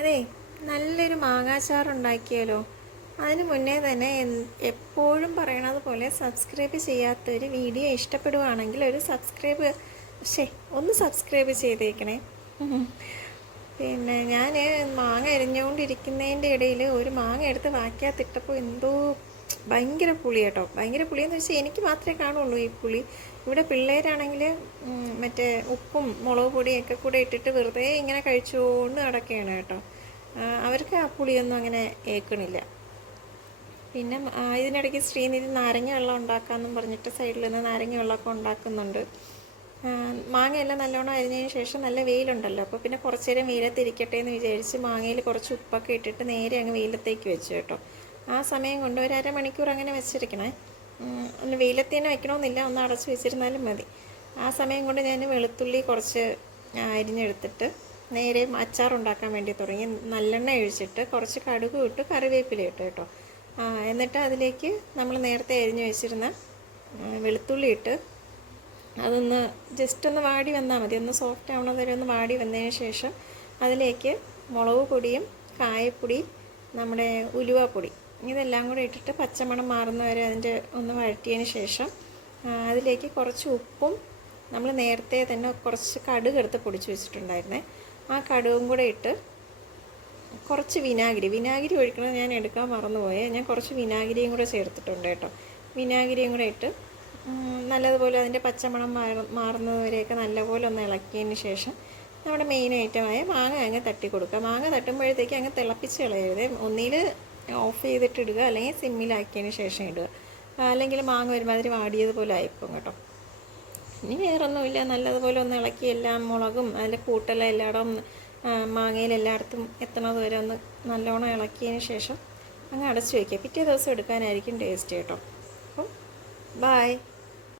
അതെ, നല്ലൊരു മാങ്ങാച്ചാറുണ്ടാക്കിയാലോ? അതിന് മുന്നേ തന്നെ എപ്പോഴും പറയണത് പോലെ സബ്സ്ക്രൈബ് ചെയ്യാത്തൊരു വീഡിയോ ഇഷ്ടപ്പെടുവാണെങ്കിൽ ഒന്ന് സബ്സ്ക്രൈബ് ചെയ്തേക്കണേ. പിന്നെ ഞാൻ മാങ്ങ എരിഞ്ഞുകൊണ്ടിരിക്കുന്നതിൻ്റെ ഇടയിൽ ഒരു മാങ്ങ എടുത്ത് വാക്കിയാത്തിട്ടപ്പോൾ എന്തോ ഭയങ്കര പുളി കേട്ടോ. ഭയങ്കര പുളിയെന്ന് വെച്ചാൽ എനിക്ക് മാത്രമേ കാണുള്ളൂ ഈ പുളി. ഇവിടെ പിള്ളേരാണെങ്കിൽ മറ്റേ ഉപ്പും മുളക് പൊടിയൊക്കെ കൂടെ ഇട്ടിട്ട് വെറുതെ ഇങ്ങനെ കഴിച്ചുകൊണ്ട് നടക്കുകയാണ് കേട്ടോ. അവർക്ക് ആ പുളിയൊന്നും അങ്ങനെ ഏൽക്കണില്ല. പിന്നെ ഇതിനിടയ്ക്ക് ശ്രീനിധി നാരങ്ങ വെള്ളം ഉണ്ടാക്കാമെന്നും പറഞ്ഞിട്ട് സൈഡിൽ നിന്ന് നാരങ്ങ വെള്ളമൊക്കെ ഉണ്ടാക്കുന്നുണ്ട്. മാങ്ങയെല്ലാം നല്ലോണം അരിഞ്ഞതിന് ശേഷം നല്ല വെയിലുണ്ടല്ലോ, അപ്പോൾ പിന്നെ കുറച്ച് നേരം വെയിലത്തിരിക്കട്ടെ എന്ന് വിചാരിച്ച് മാങ്ങയിൽ കുറച്ച് ഉപ്പൊക്കെ ഇട്ടിട്ട് നേരെ അങ്ങ് വെയിലത്തേക്ക് വെച്ചു കേട്ടോ. ആ സമയം കൊണ്ട് ഒരു അരമണിക്കൂർ അങ്ങനെ വെച്ചിരിക്കണേ. ഒന്ന് വെയിലത്ത് തന്നെ വെക്കണമെന്നില്ല, ഒന്ന് അടച്ച് വെച്ചിരുന്നാലും മതി. ആ സമയം കൊണ്ട് ഞാൻ വെളുത്തുള്ളി കുറച്ച് അരിഞ്ഞെടുത്തിട്ട് നേരെ അച്ചാറുണ്ടാക്കാൻ വേണ്ടി തുടങ്ങി. നല്ലെണ്ണ ഒഴിച്ചിട്ട് കുറച്ച് കടുക് ഇട്ട് കറിവേപ്പില ഇട്ട് കേട്ടോ. എന്നിട്ട് അതിലേക്ക് നമ്മൾ നേരത്തെ അരിഞ്ഞ് വെച്ചിരുന്ന വെളുത്തുള്ളി ഇട്ട് അതൊന്ന് ജസ്റ്റ് ഒന്ന് വാടി വന്നാൽ മതി. ഒന്ന് സോഫ്റ്റ് ആവണ വരെ ഒന്ന് വാടി വന്നതിന് ശേഷം അതിലേക്ക് മുളക് പൊടിയും കായപ്പൊടി, നമ്മുടെ ഉലുവാപ്പൊടി, ഇതെല്ലാം കൂടെ ഇട്ടിട്ട് പച്ചമണം മാറുന്ന വരെ അതിൻ്റെ ഒന്ന് വഴറ്റിയതിന് ശേഷം അതിലേക്ക് കുറച്ച് ഉപ്പും നമ്മൾ നേരത്തെ തന്നെ കുറച്ച് കടുക് എടുത്ത് പൊടിച്ച് വെച്ചിട്ടുണ്ടായിരുന്നേ, ആ കടുകും കൂടെ ഇട്ട് കുറച്ച് വിനാഗിരി ഒഴിക്കണത് ഞാൻ എടുക്കാൻ മറന്നുപോയേ. ഞാൻ കുറച്ച് വിനാഗിരിയും കൂടെ ചേർത്തിട്ടുണ്ട് കേട്ടോ. വിനാഗിരിയും കൂടെ ഇട്ട് നല്ലതുപോലെ അതിൻ്റെ പച്ചമണം മാറുന്നതുവരെയൊക്കെ നല്ലപോലെ ഒന്ന് ഇളക്കിയതിന് ശേഷം നമ്മുടെ മെയിൻ ഐറ്റമായ മാങ്ങ അങ്ങ് തട്ടി കൊടുക്കുക. മാങ്ങ തട്ടുമ്പോഴത്തേക്ക് അങ്ങ് തിളപ്പിച്ച് കളയരുത്. ഒന്നിൽ ഓഫ് ചെയ്തിട്ട് ഇടുക, അല്ലെങ്കിൽ സിമ്മിലാക്കിയതിന് ശേഷം ഇടുക. അല്ലെങ്കിൽ മാങ്ങ ഒരുമാതിരി വാടിയതുപോലെ ആയിപ്പോകും കേട്ടോ. ഇനി വേറൊന്നുമില്ല, നല്ലതുപോലെ ഒന്ന് ഇളക്കി എല്ലാം മുളകും അതിൻ്റെ കൂട്ടെല്ലാം എല്ലായിടവും മാങ്ങയിൽ എല്ലായിടത്തും എത്തണത് വരെ ഒന്ന് നല്ലോണം ഇളക്കിയതിന് ശേഷം അങ്ങ് അടച്ചു വയ്ക്കുക. പിറ്റേ ദിവസം എടുക്കാനായിരിക്കും ടേസ്റ്റ് കേട്ടോ. അപ്പം ബായ്.